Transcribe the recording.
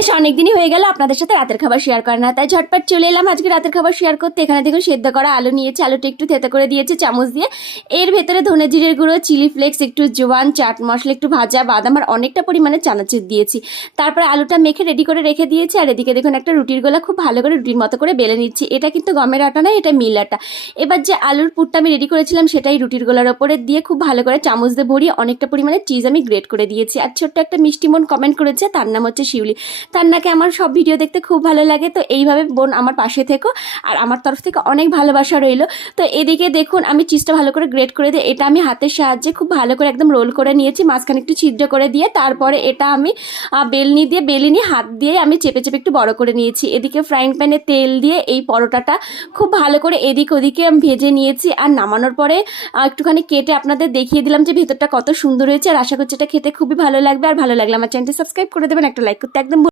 বেশ অনেকদিনই হয়ে গেল আপনাদের সাথে রাতের খাবার শেয়ার করে না, তাই ঝটপট চলে এলাম আজকে রাতের খাবার শেয়ার করতে। এখানে দেখুন সেদ্ধ করা আলু নিয়েছি, আলুটা একটু থেতো করে দিয়েছি চামচ দিয়ে। এর ভেতরে ধনে জিরের গুঁড়ো, চিলি ফ্লেক্স, একটু জোয়ান, চাট মশলা, একটু ভাজা বাদাম আর অনেকটা পরিমাণে চানাচুর দিয়েছি। তারপর আলুটা মেখে রেডি করে রেখে দিয়েছি। আর এদিকে দেখুন একটা রুটির গোলা খুব ভালো করে রুটির মতো করে বেলে নিচ্ছি। এটা কিন্তু গমের আটা নয়, এটা মিল আটা। এবার যে আলুর পুরটা আমি রেডি করেছিলাম সেটাই রুটির গোলার ওপরে দিয়ে খুব ভালো করে চামচ দিয়ে ভরিয়ে অনেকটা পরিমাণে চিজ আমি গ্রেট করে দিয়েছি। আর ছোট্ট একটা মিষ্টি মন কমেন্ট করেছে, তার নাম হচ্ছে শিউলি। তার নাকি আমার সব ভিডিও দেখতে খুব ভালো লাগে। তো এইভাবে বোন আমার পাশে থেকো, আর আমার তরফ থেকে অনেক ভালোবাসা রইলো। তো এদিকে দেখুন আমি চিজটা ভালো করে গ্রেট করে দিয়ে এটা আমি হাতের সাহায্যে খুব ভালো করে একদম রোল করে নিয়েছি, মাঝখানে একটু ছিদ্র করে দিয়ে। তারপরে এটা আমি বেলিনি হাত দিয়ে আমি চেপে চেপে একটু বড় করে নিয়েছি। এদিকে ফ্রাইং প্যানে তেল দিয়ে এই পরোটাটা খুব ভালো করে এদিক ওদিকে আমি ভেজে নিয়েছি। আর নামানোর পরে একটুখানি কেটে আপনাদের দেখিয়ে দিলাম যে ভেতরটা কত সুন্দর হয়েছে। আর আশা করছি এটা খেতে খুবই ভালো লাগবে। আর ভালো লাগলে আমার চ্যানেলটি সাবস্ক্রাইব করে দেবেন, একটা লাইক করতে একদম